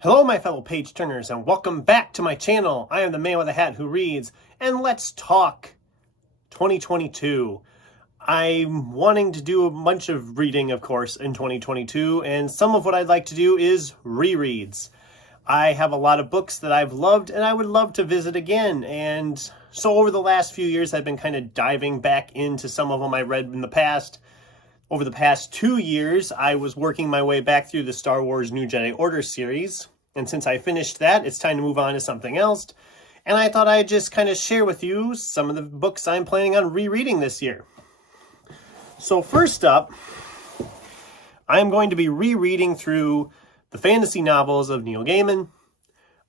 Hello, my fellow page turners, and welcome back to my channel. I am the man with a hat who reads, and let's talk 2022. I'm wanting to do a bunch of reading, of course, in 2022, and some of what I'd like to do is rereads. I have a lot of books that I've loved and I would love to visit again, and so over the last few years I've been kind of diving back into some of them I read in the past. Over the past 2 years, I was working my way back through the Star Wars New Jedi Order series. And since I finished that, it's time to move on to something else. And I thought I'd just kind of share with you some of the books I'm planning on rereading this year. So first up, I'm going to be rereading through the fantasy novels of Neil Gaiman.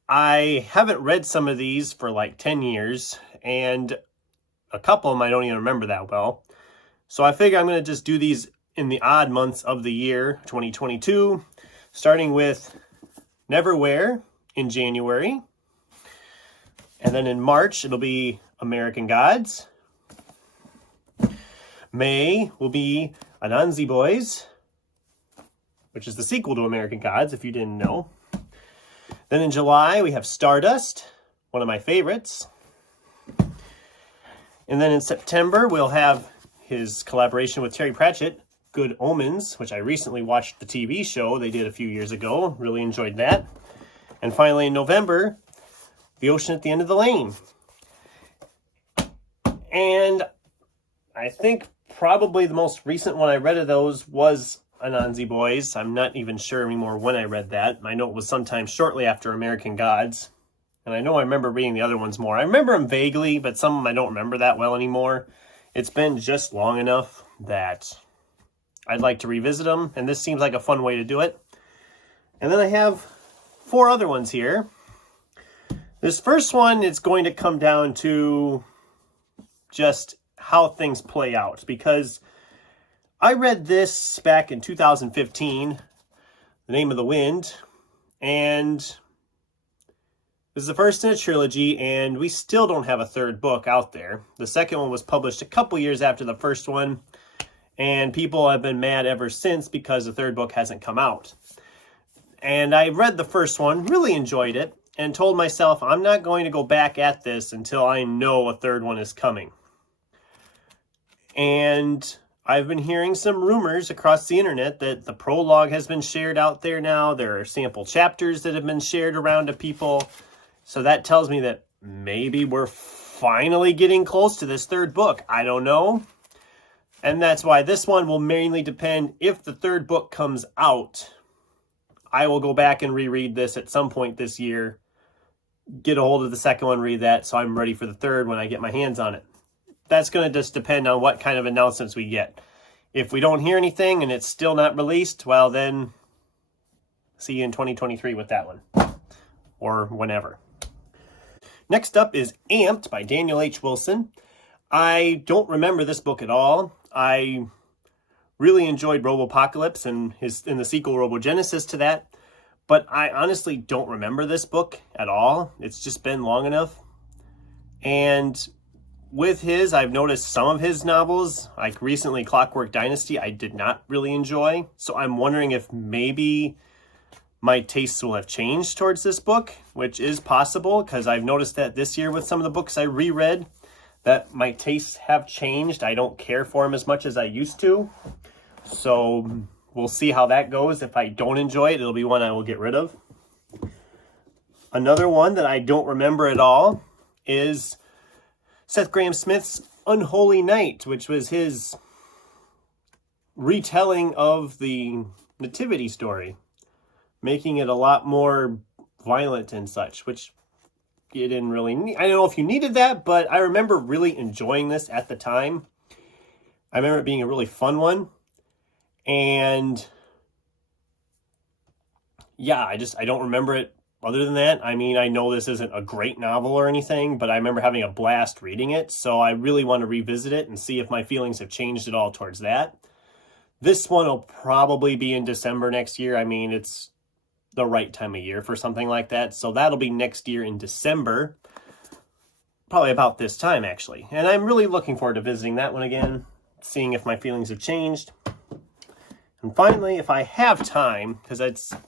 I haven't read some of these for like 10 years, and a couple of them I don't even remember that well. So I figure I'm going to just do these in the odd months of the year, 2022, starting with Neverwhere in January. And then in March, it'll be American Gods. May will be Anansi Boys, which is the sequel to American Gods, if you didn't know. Then in July, we have Stardust, one of my favorites. And then in September, we'll have his collaboration with Terry Pratchett, Good Omens, which I recently watched the TV show they did a few years ago. Really enjoyed that. And finally in November, The Ocean at the End of the Lane. And I think probably the most recent one I read of those was Anansi Boys. I'm not even sure anymore when I read that. I know it was sometime shortly after American Gods. And I know I remember reading the other ones more. I remember them vaguely, but some of them I don't remember that well anymore. It's been just long enough that I'd like to revisit them, and this seems like a fun way to do it. And then I have 4 other ones here. This first one is going to come down to just how things play out, because I read this back in 2015, The Name of the Wind, and this is the first in a trilogy, and we still don't have a third book out there. The second one was published a couple years after the first one, and people have been mad ever since because the third book hasn't come out. And I read the first one, really enjoyed it, and told myself I'm not going to go back at this until I know a third one is coming. And I've been hearing some rumors across the internet that the prologue has been shared out there now. There are sample chapters that have been shared around to people. So that tells me that maybe we're finally getting close to this third book. I don't know. And that's why this one will mainly depend if the third book comes out. I will go back and reread this at some point this year. Get a hold of the second one, read that, so I'm ready for the third when I get my hands on it. That's going to just depend on what kind of announcements we get. If we don't hear anything and it's still not released, well then, see you in 2023 with that one. Or whenever. Next up is Amped by Daniel H. Wilson. I don't remember this book at all. I really enjoyed Robopocalypse and the sequel Robogenesis to that, but I honestly don't remember this book at all. It's just been long enough. And with I've noticed some of his novels, like recently Clockwork Dynasty, I did not really enjoy. So I'm wondering if maybe my tastes will have changed towards this book, which is possible because I've noticed that this year with some of the books I reread, that my tastes have changed. I don't care for them as much as I used to. So we'll see how that goes. If I don't enjoy it, it'll be one I will get rid of. Another one that I don't remember at all is Seth Grahame-Smith's Unholy Night, which was his retelling of the Nativity story, making it a lot more violent and such, which you didn't really need. I don't know if you needed that, but I remember really enjoying this at the time. I remember it being a really fun one. And yeah, I don't remember it other than that. I mean, I know this isn't a great novel or anything, but I remember having a blast reading it. So I really want to revisit it and see if my feelings have changed at all towards that. This one will probably be in December next year. I mean, it's the right time of year for something like that. So that'll be next year in December. Probably about this time, actually. And I'm really looking forward to visiting that one again, seeing if my feelings have changed. And And finally, if I have time, because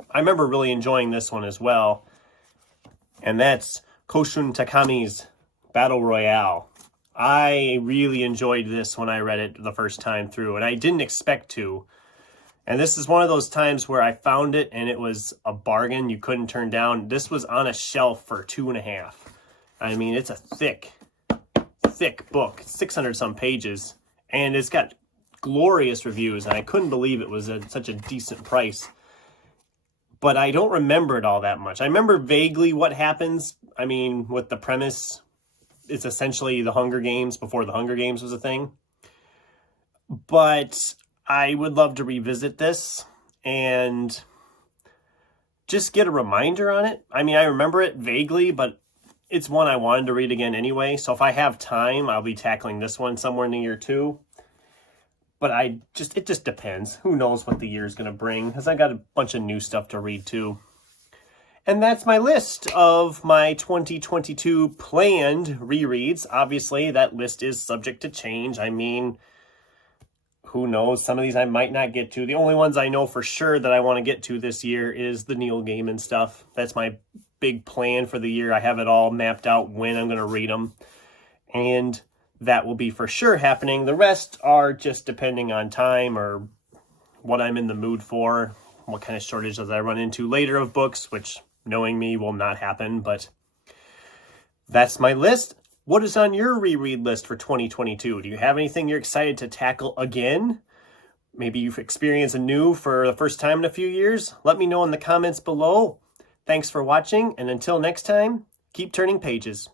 I remember really enjoying this one as well, and that's Koshun Takami's Battle Royale. I really enjoyed this when I read it the first time through, and I didn't expect to. And this is one of those times where I found it and it was a bargain you couldn't turn down. This was on a shelf for $2.50. I mean, it's a thick book, 600 some pages, and it's got glorious reviews, and I couldn't believe it was at such a decent price. But I don't remember it all that much. I remember vaguely what happens. I mean, with the premise, it's essentially the Hunger Games before the Hunger Games was a thing. But I would love to revisit this and just get a reminder on it. I mean, I remember it vaguely, but it's one I wanted to read again anyway. So if I have time, I'll be tackling this one somewhere in the year too. But it just depends. Who knows what the year is going to bring, because I got a bunch of new stuff to read too. And that's my list of my 2022 planned rereads. Obviously, that list is subject to change. I mean, who knows? Some of these I might not get to. The only ones I know for sure that I want to get to this year is the Neil Gaiman stuff. That's my big plan for the year. I have it all mapped out when I'm going to read them. And that will be for sure happening. The rest are just depending on time or what I'm in the mood for, what kind of shortages I run into later of books, which, knowing me, will not happen. But that's my list. What is on your reread list for 2022? Do you have anything you're excited to tackle again? Maybe you've experienced a new for the first time in a few years? Let me know in the comments below. Thanks for watching, and until next time, keep turning pages.